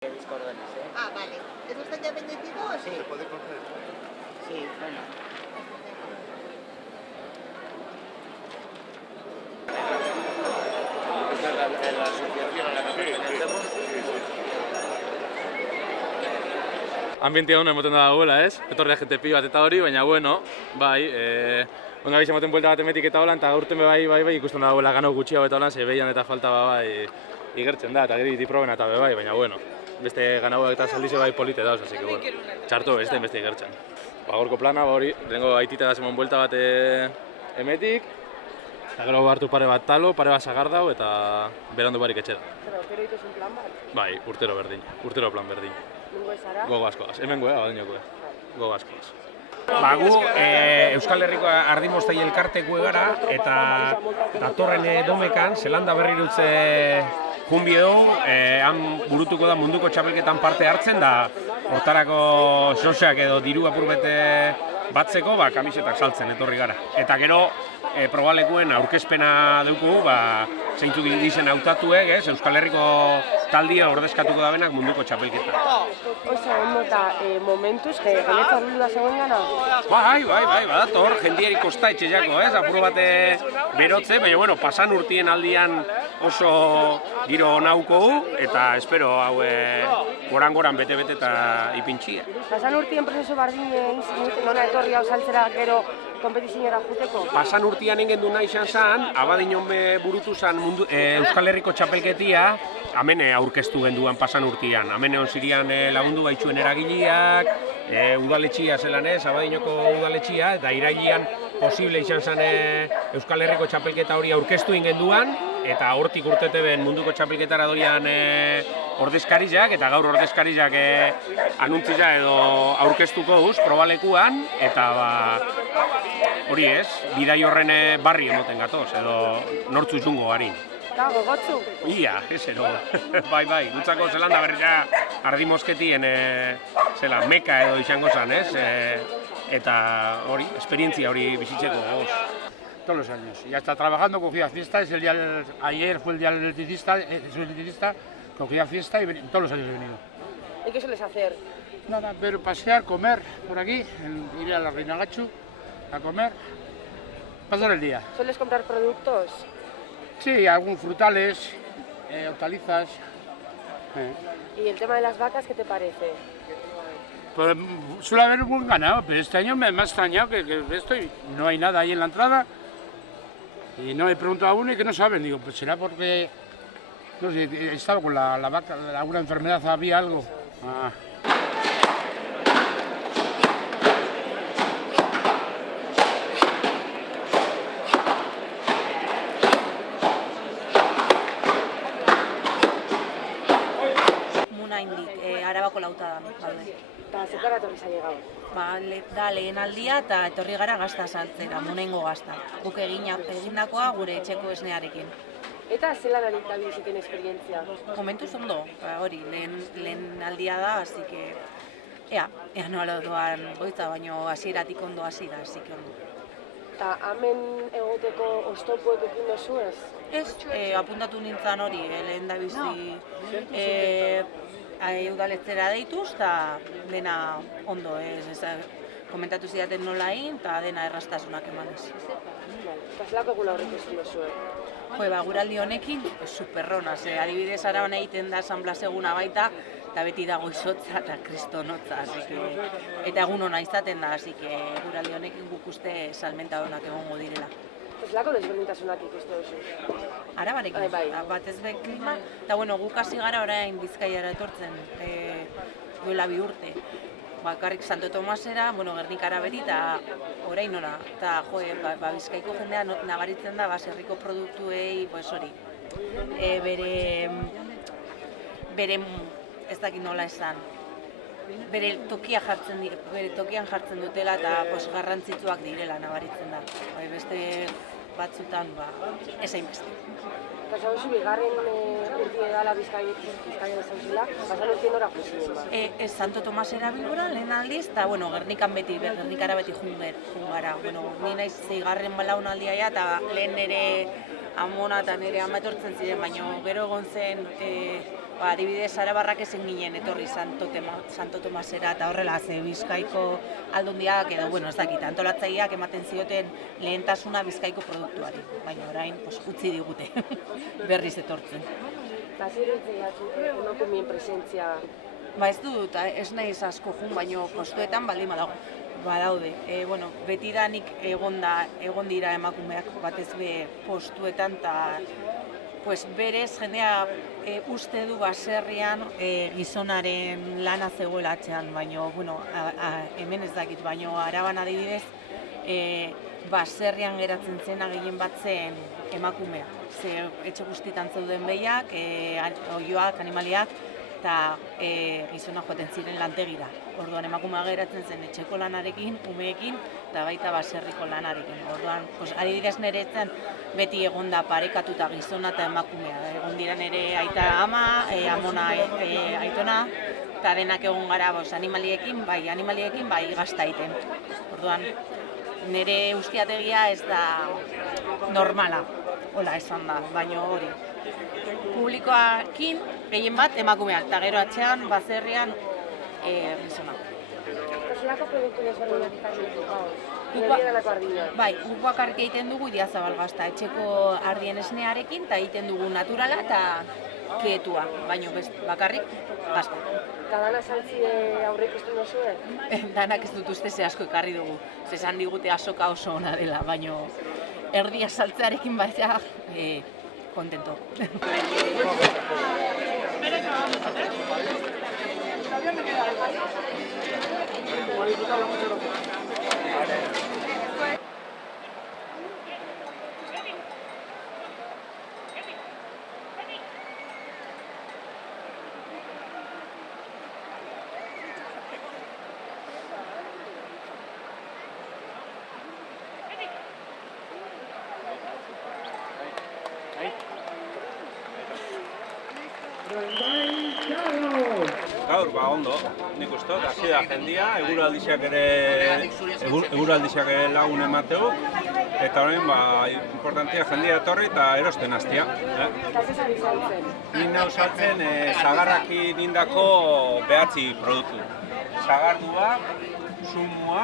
Discordones, ¿eh? Ah, vale. ¿Eso está ya bendecido o Sí. sí? ¿Se puede coger? Sí, bueno. Esta es la asociación a la que pertenecemos. Ambientia hona emoten da dagoela, ez? Etorria jente pi bat eta hori, baina bueno, bai, onga bizi emoten buelta bat emetik eta holan, eta gaurten bai, ikusten da dagoela gano gutxiago eta holan, ze behian eta falta bai igertzen da, eta gero itiproben eta bai, baina bueno, beste ganagoak eta saldize bai polite dauz, así que bueno, txarto ez da beste igertzen. Ba, gaurko plana, hori, lehenko aitita da zemon buelta bat emetik, eta gero hartu pare bat talo, pare bat sagardau eta berandu barik etxera. Pero, pero dituzun plan bat? Bai, urtero berdin, urtero plan berdin. Nungo ezara? Gogo askoaz, hemen goea, badinoko gogo askoaz. Ba, gu Euskal Herriko Ardimoztei elkarteku gara eta datorren domekan, Zelanda Berrirutze junbi dugu, han burutuko da munduko txapelketan parte hartzen da hortarako soseak edo diru apur bete batzeko kamisetak saltzen etorri gara. Eta gero probalekuen aurkezpena dugu, zeintzuk dizen hautatuek, Euskal Herriko taldia ordezkatuko da benak munduko txapelketan. Oso, ondo eta momentuz, genetan hundu da zegoen gana? Bai, badator, jendiari kosta etxeako, apuro bate berotze, baina bueno, pasan urtien aldian oso giro nauko gu, eta espero hau goran bete-bete eta ipintxia. Pasan urtien prozesu bardin zinuten hona etorri hau saltzera gero kompetiziora juteko? Pasan urtean ingen du nahi izan zen, abadinon burutu zen Euskal Herriko txapelketia, hemen aurkeztu genduan pasan urtean. Hemen egon zirian lagundu baitzuen eragileak, udaletxia zelan ez, abadinoko udaletxia, eta irailean posible izan zen Euskal Herriko txapelketa hori aurkeztu ingen duan, eta hortik urtete ben munduko txapelketara dorian ordezkarizak, eta gaur ordezkarizak anuntzia edo aurkeztuko guz, probalekuan, eta hori ez, bidai horren barri emoten gatoz, edo nortzu izungo harin. Eta gogotzu? Ia, esero. Bai, gutzako Zelanda Berria Ardimozketien meka edo izango zen, ez? Eta hori, esperientzia hori bizitzeko gogoz. Todos los años. Y hasta trabajando cogía fiesta, ayer fue el día del electricista, cogía fiesta y todos los años he venido. ¿Y qué sueles hacer? Nada, pero pasear, comer por aquí, iré a la Reina Gachu a comer, pasar el día. ¿Sueles comprar productos? Sí, algunos frutales, hortalizas. ¿Y el tema de las vacas qué te parece? Pues suele haber un buen ganado, pero este año me ha extrañado que esto y no hay nada ahí en la entrada. Y no he preguntado a uno y que no saben. Digo, pues será porque, no sé, he estado con la vaca, alguna enfermedad, había algo. Ah. Munaindik, Arabako Lautadan, daude. Eta zertara etorri zaie gaur? Da lehen aldia eta etorri gara gazta saltzera, Munengo gazta. Guk egindakoa gure etxeko esnearekin. Eta zelan ari dabileziten esperientzia? Momentuz ondo, hori, lehen aldia da, así que ea nola doan goitza, baino hasieratik ondo hasi da, así que ondo. Eta hemen egoteko oztopoek ekin dozu ez? Ez, apuntatu nintzen hori, lehen da bizi udaletzera deituz, eta dena ondo, komentatu zidaten nola egin, eta dena errastasunak emanez. Eta zelako gula horrek ez dozu? Guraldi honekin, superrona, adibidez araban egiten da San Blas eguna baita, eta beti dago izotza eta kristonotza, eta egun hona izaten da, guraldi honekin guk uste salmenta honak egongo direla. Zelako desberdintasunak ikuste duzu? Arabarekin, Bai. batez be klima, eta guk hasi gara orain Bizkaiara etortzen duela 2 urte. Bakarrik Santo Tomasera, Gernikara beti eta orain nora. Eta Bizkaiko jendea nabaritzen da baserriko produktuei, hori, bere ez dakit nola esan, bere tokian jartzen dutela eta garrantzitsuak direla nabaritzen da. Beste batzutan ez hainbeste. Eta zauzu, bigarren urtie dala Bizkaia zauzela, pasan urtien nora juzien ba? Santo Tomasera Bilbora lehen aldiz, eta Gernikara beti jungara. Ni naiz 6. belaunaldia eta lehen nire amona eta nire ama etortzen ziren, baina gero egon zen adibidez, Arabarrak ezin ginen etorri Santo Tomasera eta horrela, ze Bizkaiko aldundiak edo, bueno, ez dakit, antolatzaileak ematen zioten lehentasuna Bizkaiko produktuari, baina orain utzi digute berriz etortzen. Eta zer ditzen batzuk, emakumeen presentzia? Ba ez dut, ez nahiz asko jun, baina postuetan baldin badaude. Bueno, betidanik egon dira emakumeak batez be postuetan, eta pues berez jendea uste du baserrian gizonaren lana zegoela atzean, baina bueno, hemen ez dakit, baina Araban adibidez baserrian geratzen zena gehien bat zen emakumea. Ze etxe guztietan zeuden behiak, oioak, animaliak, eta gizona joaten ziren lantegira. Orduan emakumea geratzen zen etxeko lanarekin, umeekin, eta baita baserriko lanarekin. Orduan, adibidez niretzen beti egonda parekatuta gizona eta emakumea. Egon dira nire aita ama, amona aitona, eta denak egon gara animaliekin, bai gaztaiten. Orduan, nire ustiategia ez da normala, hola esan da, baina hori. Publikoakin gehien bat emakumeak, eta gero atxean, baserrian, gizona. Zelako produktu desberdinak ikarri ditugu? Nire ardina? Bai, guk bakarrik egiten dugu Idiazabal gazta, etxeko ardien esnearekin, eta egiten dugu naturala eta ketua, baina bakarrik gazta. Eta dana saltzi aurreik ez du nozue? Danak ez dut uste ze asko ekarri dugu, zesan digute asoka oso ona dela, baina erdia saltzearekin baita kontento. Gaur, ondo, nik uste, hasi da jendia, eguraldiak ere lagun emateu, eta orain, importantia jendia etorri eta erosten hastia. Eta zezari saltzen? Nik nau saltzen, sagarraki nindako behatzi produktu. Sagardua, zumua,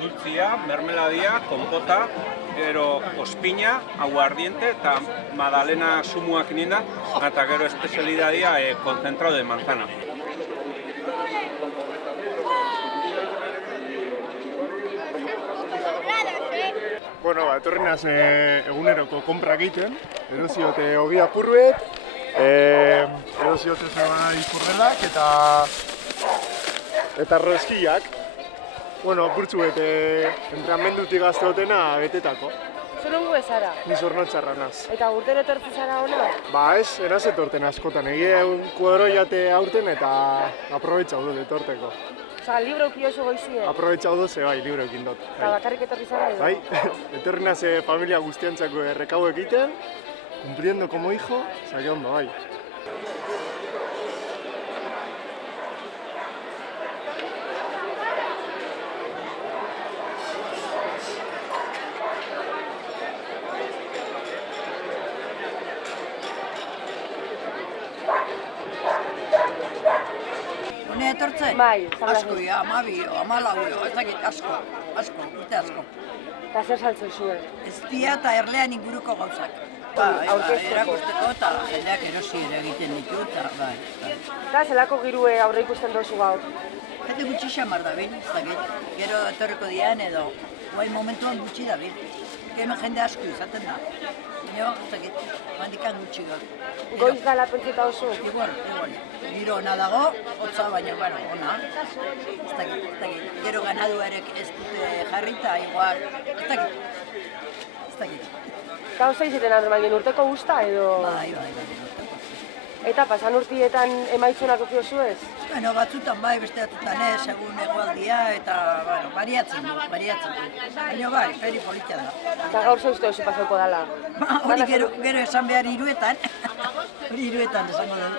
dultzia, mermeladia, kompota, gero ospina, aguardiente eta madalena zumuak ninda, eta gero espezialidadia concentrado de manzana. Bueno, etorri naz eguneroko konprak egiten, eroziote hogi apurruet, eroziote ipurrelak eta roskiak. Bueno, burtsuet entrenamendutik gazteotena betetako. Zurungu ezara? Ni zornotxarra naz. Eta urtero etortzu zara hona? Ba ez, eraz etorten askotan, egia kuadro jate aurten eta aprobetxau dut etorteko. Osa, libro uki oso goizien? Aprobetxau dut, bai, libro ekin dut. Eta bakarrik etorri zara edo? Bai, etorri naz familia guztiantzako errekau egiten, cumpliendo como hijo, saio ondo, bai. Etortzen? Bai, asko, amabio, amalauio, ez dakit, asko, urte asko. Eta zer saltzen zuen? Ez dia eta erlean inguruko gauzak. Erakusteko eta jendeak erosi ere egiten ditu, eta bai. Eta zelako girue aurre ikusten dozu gaur? Jende gutxi xamar dabil, ez dakit. Gero etorriko dian edo, guai momentuan gutxi dabil. Hemen jende asko izaten da. Baina, ez dakit, handikan gutxi gaur. Goiz gala pentsuta oso? Igual. Giro ona dago, hotza baina, bueno, ona. Ez dakit. Gero ganaduarek ez dute jarrita, igual, ez dakit. Eta oso izeten normalien urteko guzta edo? Bai, urteko. Eta pasan urtietan emaitzunak okio zuez? Bueno, batzutan bai, beste batzutan ez, egun egualdia eta, bueno, bariatzen du. Baina bai, feri politia da. Eta gaur zeu uste oso pasauko dala? Hori gero esan behar Iruetan. Hori Iruetan esango dut.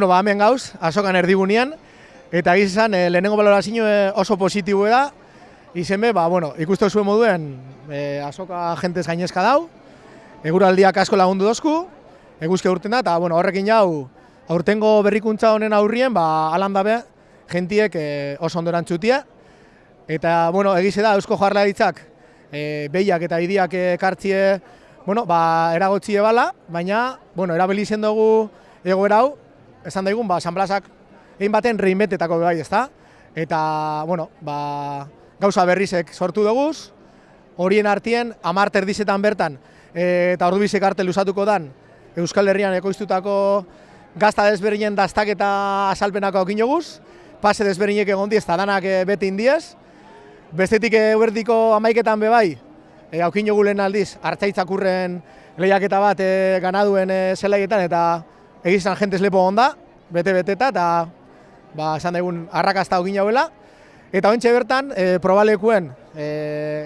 Bueno, ba, hemen gauz, azokan erdigunean, eta izan, lehenengo balorazio oso positibo da, izenbe, ba, bueno, ikustu zuen moduen, azoka jentez gainezka dau, eguraldiak asko lagundu dozku, eguzke urten da, eta bueno, horrekin jau, aurtengo berrikuntza honen aurrien, ba, alan dabe, jentiek oso ondo erantzutia, eta, bueno, egize da, Eusko Jaurlaritzak, behiak eta idiak kartzie, bueno, ba, eragotzie bala, baina, bueno, erabili izen dugu egoera hau, esan daigun, ba, San Blasak egin baten reinbentetako bai, ezta? Eta, bueno, ba, gauza berrizek sortu duguz, horien artien, 10 erdizetan bertan, eta ordubizek arte luzatuko dan, Euskal Herrian ekoiztutako gazta desberdinen dastak eta azalpenako haukin joguz, pase desberdinek egon diez, eta danak bete indiez. Bestetik eguerdiko 11etan bebai, haukin jogu lehen aldiz, Artzaitzakurren lehiaketa bat ganaduen zelaietan, eta egizan jentez lepo onda, bete-beteta, eta ba, esan daigun arrakazta haukin jauela. Eta ointxe bertan, probalekuen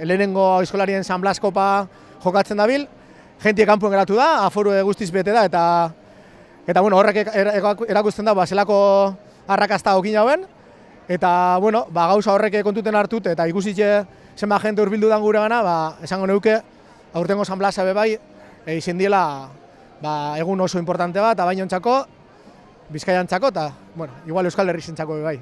lehenengo eskolarien San Blas Kopa jokatzen dabil, jentie kanpuen geratu da, aforu guztiz bete da, eta bueno, horrek erakusten da, ba, zelako arrakazta haukin jauen, eta bueno, ba, gauza horrek kontuten hartut, eta ikusitxe zenba jente hurbildu dan gure gana, ba, esango neuke, aurtengo San Blasa bebai, izin diela ba, egun oso importante bat, Abainontzako, Bizkaiantzako, eta bueno, igual Euskal Herrizentzako bebai.